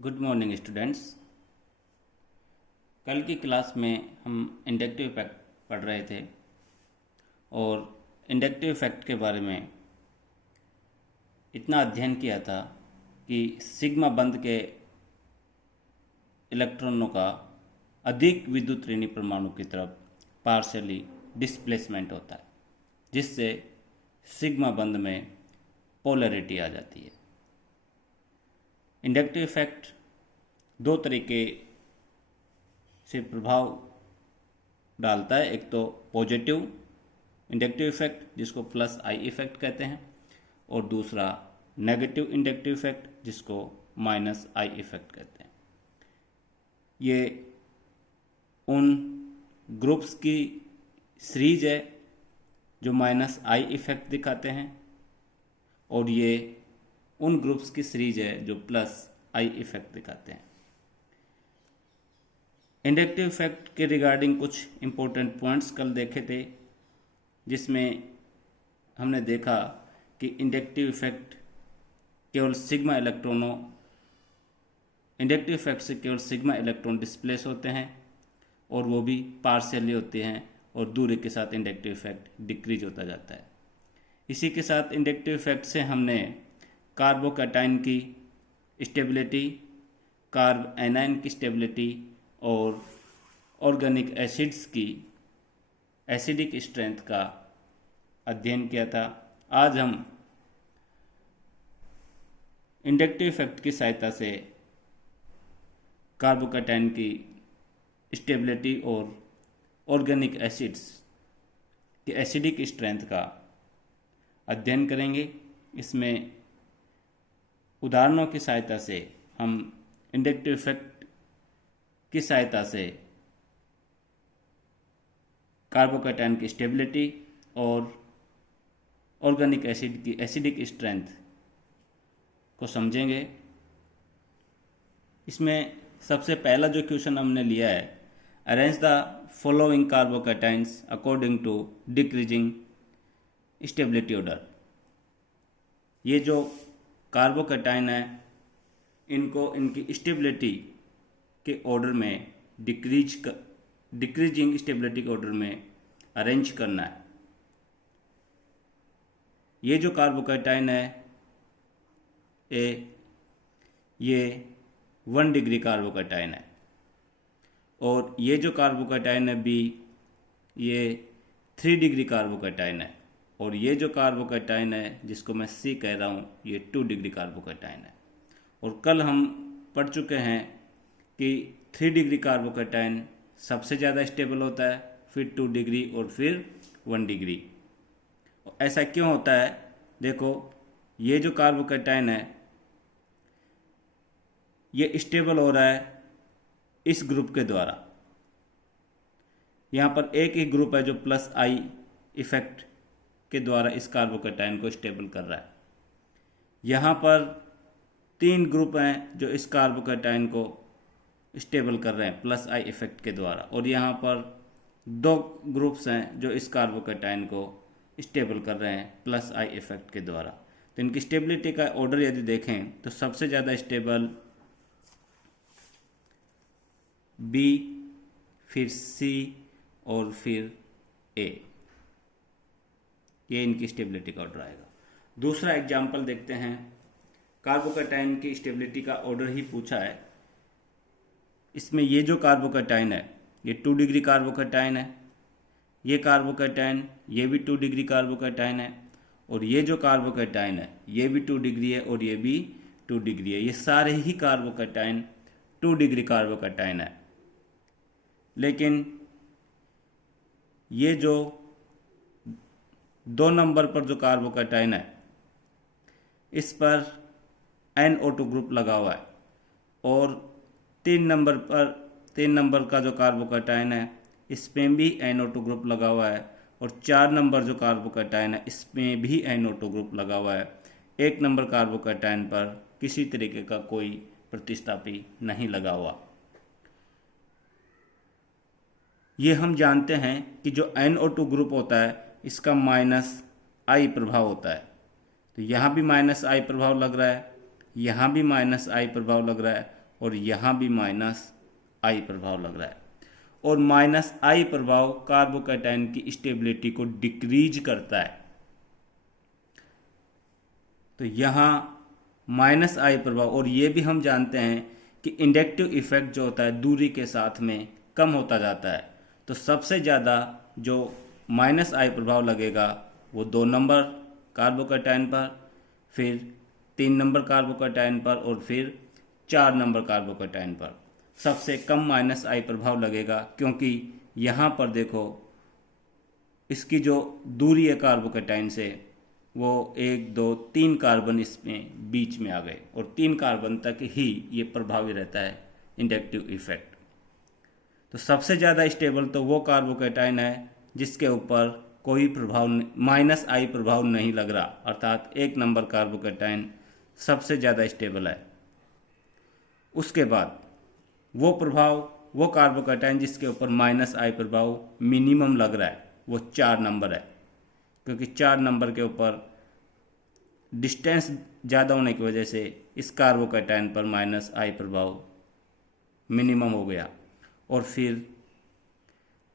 Good morning students. कल की class में हम इंडक्टिव इफेक्ट पढ़ रहे थे और इंडक्टिव इफेक्ट के बारे में इतना अध्ययन किया था कि सिग्मा बंध के इलेक्ट्रॉनों का अधिक विद्युत ऋणी परमाणु की तरफ पार्शियली डिस्प्लेसमेंट होता है, जिससे सिग्मा बंध में पोलैरिटी आ जाती है। इंडक्टिव इफेक्ट दो तरीके से प्रभाव डालता है। एक तो पॉजिटिव इंडक्टिव इफेक्ट, जिसको प्लस आई इफेक्ट कहते हैं, और दूसरा नेगेटिव इंडक्टिव इफेक्ट, जिसको माइनस आई इफेक्ट कहते हैं। ये उन ग्रुप्स की सीरीज है जो माइनस आई इफेक्ट दिखाते हैं, और ये उन ग्रुप्स की सीरीज है जो प्लस आई इफेक्ट दिखाते हैं। इंडक्टिव इफेक्ट के रिगार्डिंग कुछ इंपॉर्टेंट पॉइंट्स कल देखे थे, जिसमें हमने देखा कि इंडक्टिव इफेक्ट केवल सिग्मा इलेक्ट्रॉनों इंडक्टिव इफेक्ट से केवल सिग्मा इलेक्ट्रॉन डिस्प्लेस होते हैं, और वो भी पार्शियली होते हैं, और दूरी के साथ इंडक्टिव इफेक्ट डिक्रीज होता जाता है। इसी के साथ इंडक्टिव इफेक्ट से हमने कार्बोकैटायन की स्टेबिलिटी, कार्ब एनायन की स्टेबिलिटी और ऑर्गेनिक एसिड्स की एसिडिक स्ट्रेंथ का अध्ययन किया था। आज हम इंडक्टिव इफेक्ट की सहायता से कार्बोकैटायन की स्टेबिलिटी और ऑर्गेनिक एसिड्स की एसिडिक स्ट्रेंथ का अध्ययन करेंगे। इसमें उदाहरणों की सहायता से हम इंडक्टिव इफेक्ट की सहायता से कार्बोकैटायन की स्टेबिलिटी और ऑर्गेनिक एसिड की एसिडिक स्ट्रेंथ को समझेंगे। इसमें सबसे पहला जो क्वेश्चन हमने लिया है, arrange the following carbocations according to decreasing stability order. ये जो कार्बोकैटायन है, इनको इनकी स्टेबिलिटी के ऑर्डर में डिक्रीजिंग स्टेबिलिटी के ऑर्डर में अरेंज करना है। ये जो कार्बोकैटायन है ये 1 डिग्री कार्बोकैटायन है, और ये जो कार्बोकैटायन है बी, ये 3 डिग्री कार्बोकैटायन है, और ये जो कार्बोकैटायन है जिसको मैं सी कह रहा हूँ, ये 2 डिग्री कार्बोकैटायन है। और कल हम पढ़ चुके हैं कि 3 डिग्री कार्बोकैटायन सबसे ज़्यादा स्टेबल होता है, फिर 2 डिग्री और फिर 1 डिग्री। ऐसा क्यों होता है? देखो, ये जो कार्बोकैटायन है ये स्टेबल हो रहा है इस ग्रुप के द्वारा। यहाँ पर एक ही ग्रुप है जो प्लस आई इफेक्ट के द्वारा इस कार्बोकैटायन को स्टेबल कर रहा है। यहाँ पर 3 ग्रुप हैं जो इस कार्बोकैटायन को स्टेबल कर रहे हैं प्लस आई इफेक्ट के द्वारा, और यहाँ पर 2 ग्रुप्स हैं जो इस कार्बोकैटायन को स्टेबल कर रहे हैं प्लस आई इफेक्ट के द्वारा। तो इनकी स्टेबिलिटी का ऑर्डर यदि देखें तो सबसे ज़्यादा स्टेबल बी, फिर सी और फिर ए, ये इनकी स्टेबिलिटी का ऑर्डर आएगा। दूसरा एग्जाम्पल देखते हैं। कार्बोकैटायन की स्टेबिलिटी का ऑर्डर ही पूछा है। इसमें ये जो कार्बोकैटायन है ये 2 डिग्री कार्बोकैटायन है, ये कार्बोकैटायन ये भी 2 डिग्री कार्बोकैटायन है, और ये जो कार्बोकैटायन है ये भी 2 डिग्री है और ये भी 2 डिग्री है। ये सारे ही कार्बोकैटायन 2 डिग्री कार्बोकैटायन है। लेकिन ये जो 2 नंबर पर जो कार्बोकैटायन है इस पर NO2 ग्रुप लगा हुआ है, और 3 नंबर का जो कार्बोकैटायन है इसमें भी NO2 ग्रुप लगा हुआ है, और 4 नंबर जो कार्बोकैटायन है इसमें भी NO2 ग्रुप लगा हुआ है। 1 नंबर कार्बोकैटायन पर किसी तरीके का कोई प्रतिस्थापी नहीं लगा हुआ। ये हम जानते हैं कि जो NO2 ग्रुप होता है इसका माइनस आई प्रभाव होता है। तो यहाँ भी माइनस आई प्रभाव लग रहा है, यहाँ भी माइनस आई प्रभाव लग रहा है, और यहाँ भी माइनस आई प्रभाव लग रहा है। और माइनस आई प्रभाव कार्बोकैटायन की स्टेबिलिटी को डिक्रीज करता है। तो यहाँ माइनस आई प्रभाव, और ये भी हम जानते हैं कि इंडक्टिव इफेक्ट जो होता है दूरी के साथ में कम होता जाता है। तो सबसे ज़्यादा जो माइनस आई प्रभाव लगेगा वो 2 नंबर कार्बोकैटायन पर, फिर 3 नंबर कार्बोकैटायन पर और फिर 4 नंबर कार्बोकैटायन पर। सबसे कम माइनस आई प्रभाव लगेगा क्योंकि यहाँ पर देखो इसकी जो दूरी है कार्बोकैटायन से वो 1 2 3 कार्बन इसमें बीच में आ गए और 3 कार्बन तक ही ये प्रभावी रहता है इंडक्टिव इफेक्ट। तो सबसे ज़्यादा स्टेबल तो वो कार्बोकैटायन है जिसके ऊपर कोई प्रभाव माइनस आई प्रभाव नहीं लग रहा, अर्थात 1 नंबर कार्बोकैटायन सबसे ज़्यादा स्टेबल है। उसके बाद वो कार्बोकैटायन जिसके ऊपर माइनस आई प्रभाव मिनिमम लग रहा है वो 4 नंबर है, क्योंकि 4 नंबर के ऊपर डिस्टेंस ज़्यादा होने की वजह से इस कार्बोकैटायन पर माइनस आई प्रभाव मिनिमम हो गया। और फिर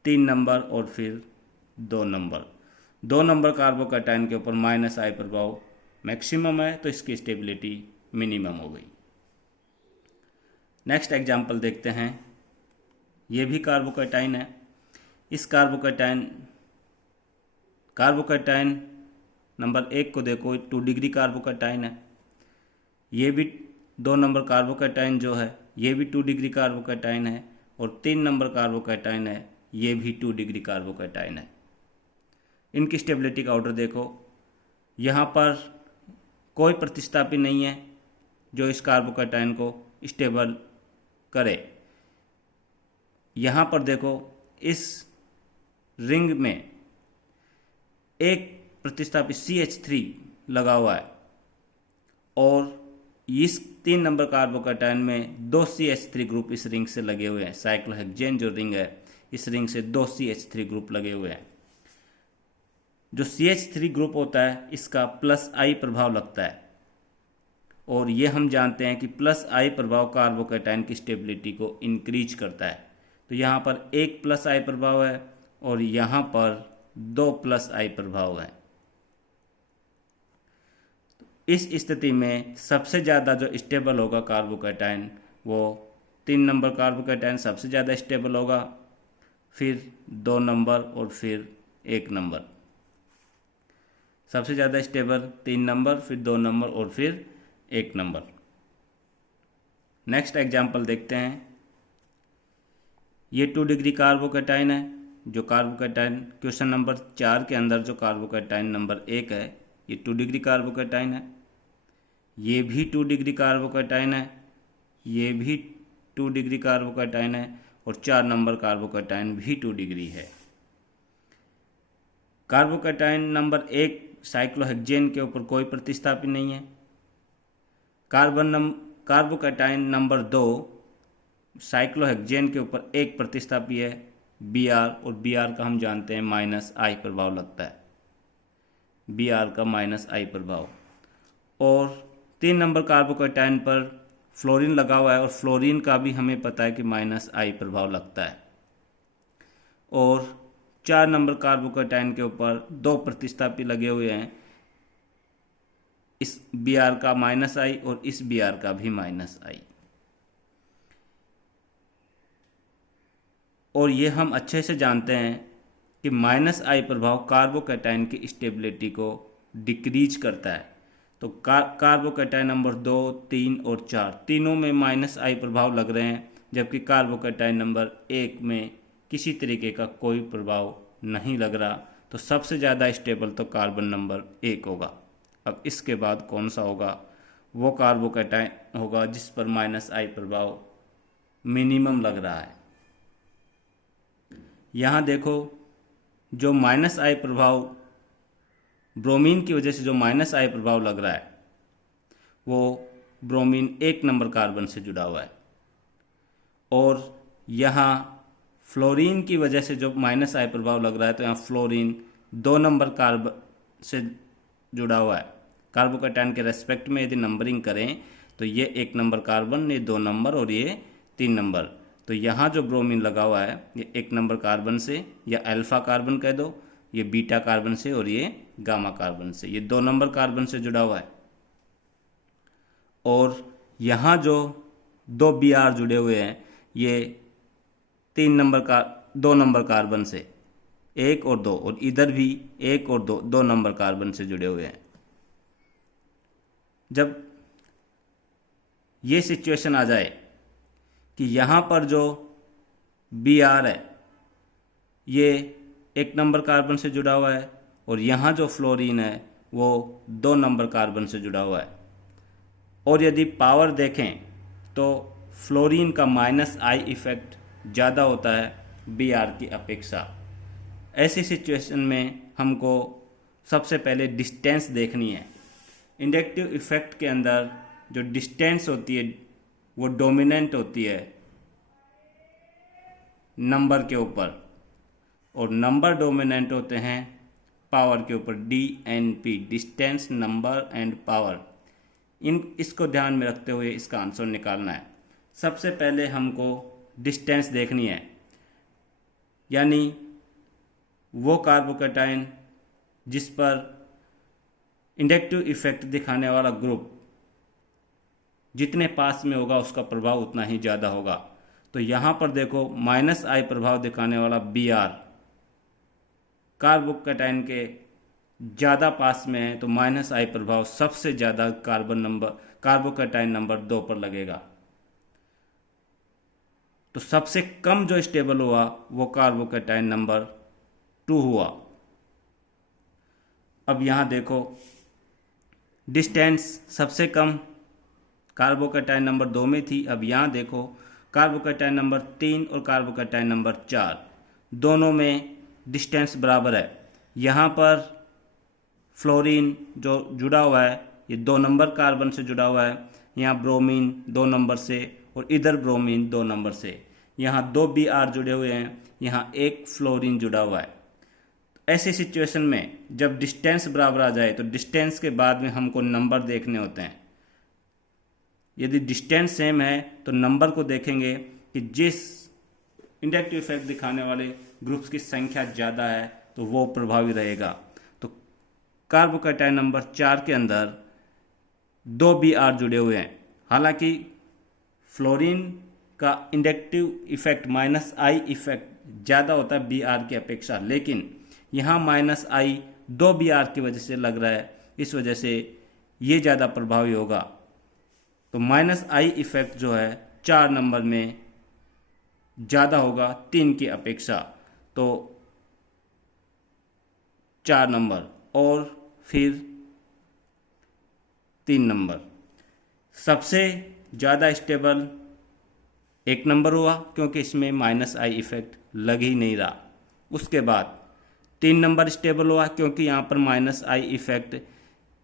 3 नंबर और फिर 2 नंबर। 2 नंबर कार्बोकैटायन के ऊपर माइनस आई प्रभाव मैक्सिमम है, तो इसकी स्टेबिलिटी मिनिमम हो गई। नेक्स्ट एग्जाम्पल देखते हैं। ये भी कार्बोकैटायन है। इस कार्बोकैटायन नंबर 1 को देखो, 2 डिग्री कार्बोकैटायन है। ये भी 2 नंबर कार्बोकैटायन जो है ये भी 2 डिग्री कार्बोकैटायन है, और 3 नंबर कार्बोकैटायन है ये भी 2 डिग्री कार्बोकैटायन है। इनकी स्टेबिलिटी का ऑर्डर देखो, यहाँ पर कोई प्रतिस्थापी नहीं है जो इस कार्बोकैटायन को स्टेबल करे। यहाँ पर देखो इस रिंग में एक प्रतिस्थापी CH3 लगा हुआ है और इस 3 नंबर कार्बोकैटायन में 2 CH3 ग्रुप इस रिंग से लगे हुए हैं। साइक्लोहेक्सेन जो रिंग है इस रिंग से 2 CH3 ग्रुप लगे हुए हैं। जो CH3 ग्रुप होता है इसका प्लस आई प्रभाव लगता है, और ये हम जानते हैं कि प्लस आई प्रभाव कार्बोकैटायन की स्टेबिलिटी को इंक्रीज करता है। तो यहाँ पर 1 प्लस आई प्रभाव है और यहाँ पर 2 प्लस आई प्रभाव है। इस स्थिति में सबसे ज़्यादा जो स्टेबल होगा कार्बोकैटायन वो 3 नंबर कार्बोकैटायन सबसे ज़्यादा स्टेबल होगा, फिर 2 नंबर और फिर 1 नंबर। सबसे ज़्यादा स्टेबल 3 नंबर, फिर 2 नंबर और फिर 1 नंबर। नेक्स्ट एग्जाम्पल देखते हैं। ये 2 डिग्री कार्बोकैटायन है। जो कार्बोकैटायन क्वेश्चन नंबर 4 के अंदर जो कार्बोकैटायन नंबर 1 है ये 2 डिग्री कार्बोकैटायन है। ये भी 2 डिग्री कार्बोकैटायन है, ये भी 2 डिग्री कार्बोकैटायन है, और 4 नंबर कार्बोकैटायन भी 2 डिग्री है। कार्बोकैटायन नंबर 1 साइक्लोहेक्सेन के ऊपर कोई प्रतिस्थापी नहीं है। कार्बोकैटायन नंबर 2 साइक्लोहेक्सेन के ऊपर एक प्रतिस्थापी है Br, और Br का हम जानते हैं माइनस आई प्रभाव लगता है, Br का माइनस आई प्रभाव। और 3 नंबर कार्बोकैटायन पर फ्लोरीन लगा हुआ है और फ्लोरीन का भी हमें पता है कि माइनस आई प्रभाव लगता है। और 4 नंबर कार्बोकैटायन के ऊपर 2 प्रतिस्थापी लगे हुए हैं, इस Br का माइनस आई और इस Br का भी माइनस आई। और ये हम अच्छे से जानते हैं कि माइनस आई प्रभाव कार्बोकैटायन की स्टेबिलिटी को डिक्रीज करता है। तो कार्बोकैटायन नंबर 2, 3 और 4 तीनों में माइनस आई प्रभाव लग रहे हैं, जबकि कार्बोकैटायन नंबर 1 में किसी तरीके का कोई प्रभाव नहीं लग रहा। तो सबसे ज़्यादा स्टेबल तो कार्बन नंबर 1 होगा। अब इसके बाद कौन सा होगा? वो कार्बोकैटायन होगा जिस पर माइनस आई प्रभाव मिनिमम लग रहा है। यहाँ देखो जो माइनस आई प्रभाव ब्रोमीन की वजह से जो माइनस आई प्रभाव लग रहा है वो ब्रोमीन 1 नंबर कार्बन से जुड़ा हुआ है, और यहाँ फ्लोरीन की वजह से जो माइनस आई प्रभाव लग रहा है तो यहाँ फ्लोरीन 2 नंबर कार्बन से जुड़ा हुआ है। कार्बोकैटायन के रेस्पेक्ट में यदि नंबरिंग करें तो ये 1 नंबर कार्बन, ये 2 नंबर और ये 3 नंबर। तो यहाँ जो ब्रोमीन लगा हुआ है ये 1 नंबर कार्बन से, या अल्फा कार्बन कह दो, ये बीटा कार्बन से और ये गामा कार्बन से, ये 2 नंबर कार्बन से जुड़ा हुआ है। और यहाँ जो 2 Br जुड़े हुए हैं ये 2 नंबर कार्बन से, 1 और 2, और इधर भी 1 और 2 नंबर कार्बन से जुड़े हुए हैं। जब ये सिचुएशन आ जाए कि यहाँ पर जो Br है ये 1 नंबर कार्बन से जुड़ा हुआ है और यहाँ जो फ्लोरीन है वो 2 नंबर कार्बन से जुड़ा हुआ है, और यदि पावर देखें तो फ्लोरीन का -I इफेक्ट ज़्यादा होता है Br की अपेक्षा। ऐसी सिचुएशन में हमको सबसे पहले डिस्टेंस देखनी है। इंडक्टिव इफेक्ट के अंदर जो डिस्टेंस होती है वो डोमिनेंट होती है नंबर के ऊपर, और नंबर डोमिनेंट होते हैं पावर के ऊपर, DNP, distance, number and power. इसको ध्यान में रखते हुए इसका आंसर निकालना है। सबसे पहले हमको डिस्टेंस देखनी है, यानी वो कार्बोकैटायन जिस पर इंडक्टिव इफेक्ट दिखाने वाला ग्रुप जितने पास में होगा उसका प्रभाव उतना ही ज़्यादा होगा। तो यहाँ पर देखो -I प्रभाव दिखाने वाला Br कार्बोकैटायन के ज़्यादा पास में है, तो -I प्रभाव सबसे ज़्यादा कार्बोकैटायन नंबर 2 पर लगेगा। तो सबसे कम जो स्टेबल हुआ वो कार्बोकैटायन नंबर 2 हुआ। अब यहाँ देखो डिस्टेंस सबसे कम कार्बोकैटायन नंबर 2 में थी। अब यहाँ देखो कार्बोकैटायन नंबर 3 और कार्बोकैटायन नंबर 4 दोनों में डिस्टेंस बराबर है। यहाँ पर फ्लोरीन जो जुड़ा हुआ है ये 2 नंबर कार्बन से जुड़ा हुआ है, यहाँ ब्रोमीन 2 नंबर से और इधर ब्रोमीन 2 नंबर से, यहाँ 2 Br जुड़े हुए हैं, यहाँ 1 फ्लोरीन जुड़ा हुआ है। ऐसी सिचुएशन में जब डिस्टेंस बराबर आ जाए तो डिस्टेंस के बाद में हमको नंबर देखने होते हैं। यदि डिस्टेंस सेम है तो नंबर को देखेंगे कि जिस इंडक्टिव इफेक्ट दिखाने वाले ग्रुप्स की संख्या ज़्यादा है तो वो प्रभावी रहेगा। तो कार्बोकैटायन नंबर 4 के अंदर 2 Br जुड़े हुए हैं। हालांकि फ्लोरीन का इंडक्टिव इफेक्ट -I इफेक्ट ज़्यादा होता है Br की अपेक्षा, लेकिन यहाँ -I 2 Br की वजह से लग रहा है, इस वजह से ये ज़्यादा प्रभावी होगा। तो -I इफेक्ट जो है 4 नंबर में ज़्यादा होगा 3 की अपेक्षा, तो 4 नंबर और फिर 3 नंबर। सबसे ज़्यादा स्टेबल 1 नंबर हुआ क्योंकि इसमें -I इफेक्ट लग ही नहीं रहा। उसके बाद 3 नंबर स्टेबल हुआ क्योंकि यहाँ पर -I इफेक्ट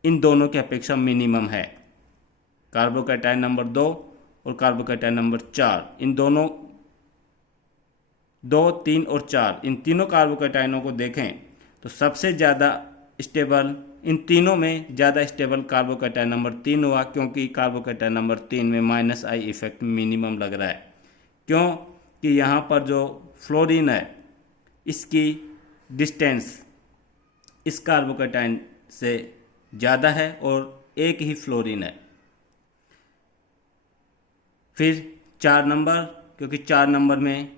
इन दोनों की अपेक्षा मिनिमम है। कार्बोकैटायन नंबर 2 और कार्बोकैटायन नंबर 4, इन दोनों 2, 3 और 4, इन तीनों कार्बोकैटायनों को देखें तो सबसे ज़्यादा स्टेबल, इन तीनों में ज़्यादा स्टेबल कार्बोकैटायन नंबर 3 हुआ क्योंकि कार्बोकैटायन नंबर 3 में -I इफेक्ट मिनिमम लग रहा है। क्यों कि यहाँ पर जो फ्लोरीन है इसकी डिस्टेंस इस कार्बोकैटायन से ज़्यादा है और एक ही फ्लोरीन है। फिर 4 नंबर, क्योंकि 4 नंबर में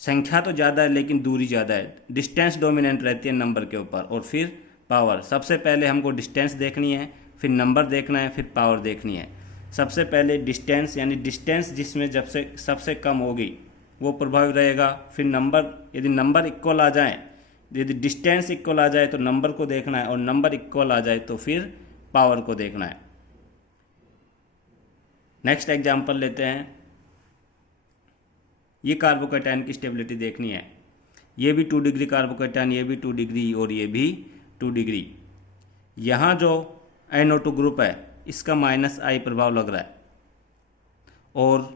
संख्या तो ज़्यादा है लेकिन दूरी ज़्यादा है, डिस्टेंस डोमिनेंट रहती है नंबर के ऊपर। और फिर पावर, सबसे पहले हमको डिस्टेंस देखनी है, फिर नंबर देखना है, फिर पावर देखनी है। सबसे पहले डिस्टेंस, यानी डिस्टेंस जिसमें जब से सबसे कम होगी वो प्रभावी रहेगा। फिर नंबर, यदि नंबर इक्वल आ जाए, यदि डिस्टेंस इक्वल आ जाए तो नंबर को देखना है, और नंबर इक्वल आ जाए तो फिर पावर को देखना है। नेक्स्ट एग्जांपल लेते हैं। ये कार्बोकैटायन की स्टेबिलिटी देखनी है। ये भी 2 डिग्री कार्बोकैटायन, ये भी 2 डिग्री और ये भी 2 डिग्री। यहाँ जो NO2 ग्रुप है इसका -I प्रभाव लग रहा है और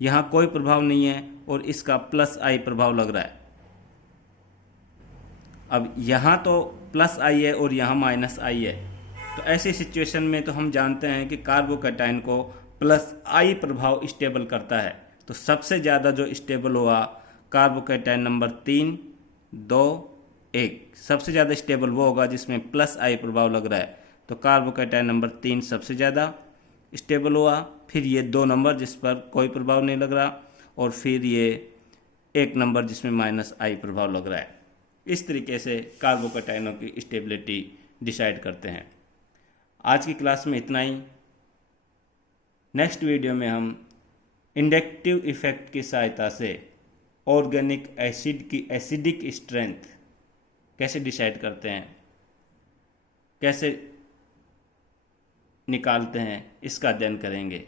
यहाँ कोई प्रभाव नहीं है और इसका +I प्रभाव लग रहा है। अब यहाँ तो +I है और यहाँ -I है, तो ऐसी सिचुएशन में तो हम जानते हैं कि कार्बोकैटायन को प्लस आई प्रभाव स्टेबल करता है। तो सबसे ज़्यादा जो स्टेबल हुआ कार्बोकैटायन नंबर 3, 2, 1, सबसे ज़्यादा स्टेबल वो होगा जिसमें प्लस आई प्रभाव लग रहा है। तो कार्बोकैटायन नंबर 3 सबसे ज़्यादा स्टेबल हुआ, फिर ये 2 नंबर जिस पर कोई प्रभाव नहीं लग रहा, और फिर ये 1 नंबर जिसमें माइनस आई प्रभाव लग रहा है। इस तरीके से कार्बोकैटायनों की स्टेबिलिटी डिसाइड करते हैं। आज की क्लास में इतना ही। नेक्स्ट वीडियो में हम इंडक्टिव इफेक्ट की सहायता से ऑर्गेनिक एसिड की एसिडिक स्ट्रेंथ कैसे डिसाइड करते हैं, कैसे निकालते हैं, इसका अध्ययन करेंगे।